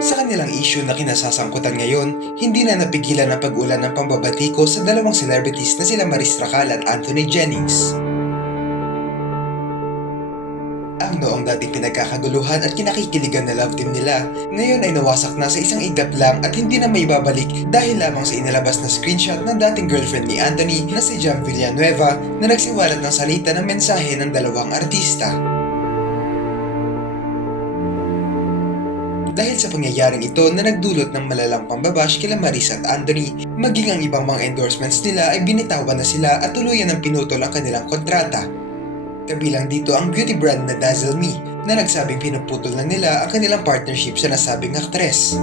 Sa kanilang issue na kinasasangkutan ngayon, hindi na napigilan ang pag-ulan ng pambabatiko sa dalawang celebrities na sila Maris Racal at Anthony Jennings. Ang noong dating pinagkakaguluhan at kinakikiligan na love team nila, ngayon ay nawasak na sa isang iglap lang at hindi na maibabalik dahil lamang sa inilabas na screenshot ng dating girlfriend ni Anthony na si Jam Villanueva na nagsiwalat ng salita ng mensahe ng dalawang artista. Dahil sa pangyayaring ito na nagdulot ng malalang pambabash kila Maris at Anthony, maging ang ibang mga endorsements nila ay binitawan na sila at tuluyan ng pinutol ang kanilang kontrata. Kabilang dito ang beauty brand na Dazzle Me na nagsabing pinuputol na nila ang kanilang partnership sa nasabing aktres.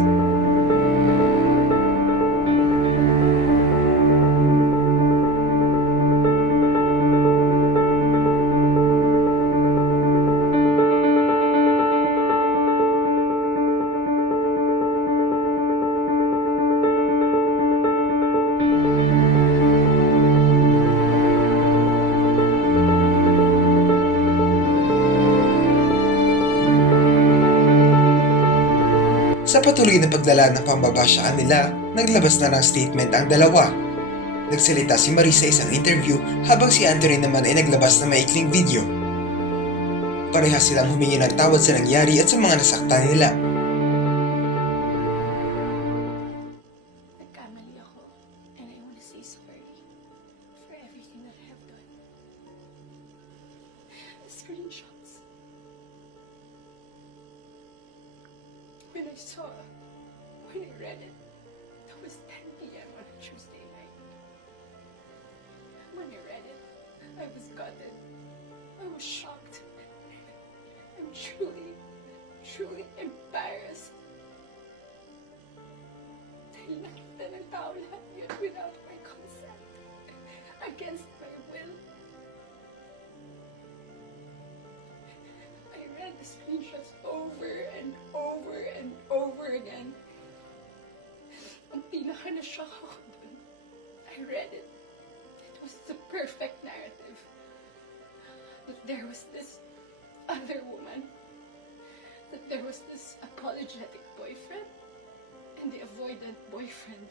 Sa patuloy na paglala ng pambabash sa kanila, naglabas na ng statement ang dalawa. Nagsalita si Maris sa isang interview habang si Anthony naman ay naglabas ng maikling video. Parehas silang humingi ng tawad sa nangyari at sa mga nasaktan nila. Nagkamali ako and I want to say sorry for everything that I have done. The screenshots. When I read it, that was 10 p.m. on a Tuesday night. When I read it, I was gutted. I was shocked. I'm truly embarrassed. Dahil nakita ng tao lahat yun without my consent. Against my will. I read the screenshots over and over and over again. Ang pinaka-na-shock ako dun, I read it. It was the perfect narrative. But there was this other woman. That there was this apologetic boyfriend. And the avoidant boyfriend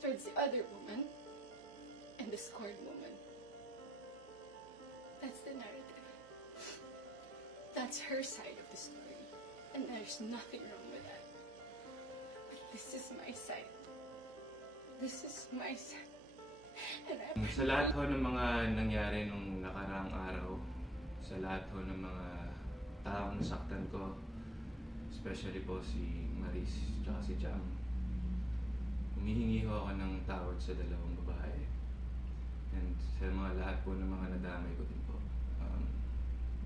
towards the other woman. And the scorned woman. That's the narrative. That's her side of the story. And there's nothing wrong with that. But this is my side. This is my side. And Sa lahat ho ng mga nangyari nung nakaraang araw, sa lahat ho ng mga taong nasaktan ko, especially po si Maris at si Jam, humihingi ho ako ng tawad sa dalawang babae. And sa mga lahat po ng mga nadamay ko din po.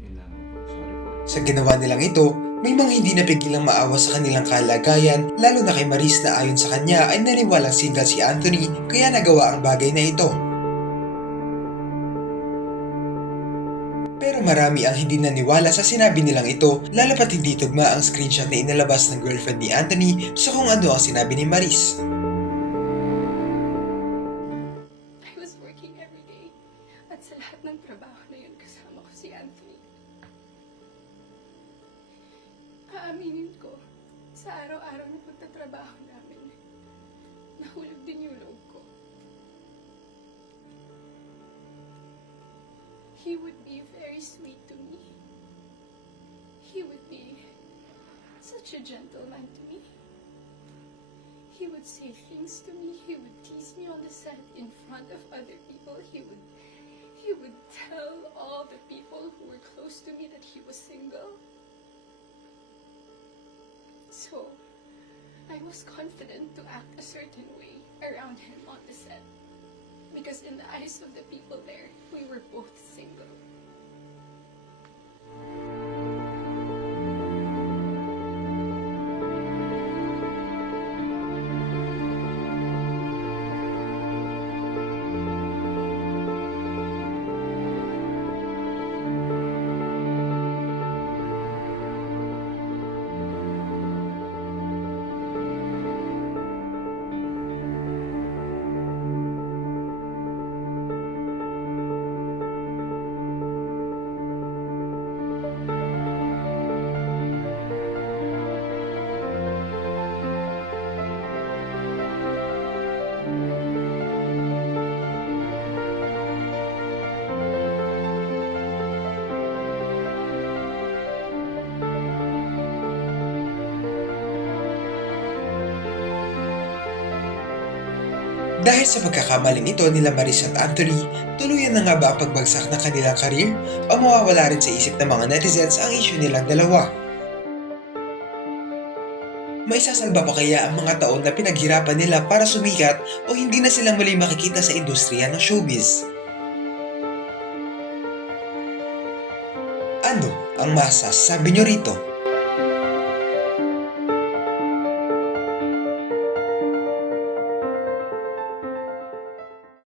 Yun lang po. Sorry po. Sa ginawa nilang ito, may mga hindi napigilang maawa sa kanilang kalagayan, lalo na kay Maris na ayon sa kanya ay naniwalang single si Anthony kaya nagawa ang bagay na ito. Pero marami ang hindi naniwala sa sinabi nilang ito, lalo pat hindi tugma ang screenshot na inalabas ng girlfriend ni Anthony sa kung ano ang sinabi ni Maris. I was working every day. At sa lahat ng trabaho na yun, kasama ko si Anthony. Aaminin ko, sa araw-araw na pagtatrabaho namin, nahulog din yung loob ko. He would be very sweet to me. He would be such a gentleman to me. He would say things to me. He would tease me on the set in front of other people. He would tell all the people who were close to me that he was single. So, I was confident to act a certain way around him on the set. Because in the eyes of the people there, we were both single. Dahil sa pagkakamaling ito nila Maris at Anthony, tuluyan na nga ba ang pagbagsak ng kanilang karir o mawawala rin sa isip ng mga netizens ang issue nilang dalawa? May sasalba pa kaya ang mga taon na pinaghirapan nila para sumikat o hindi na sila muli makikita sa industriya ng showbiz? Ano ang masasabi nyo rito?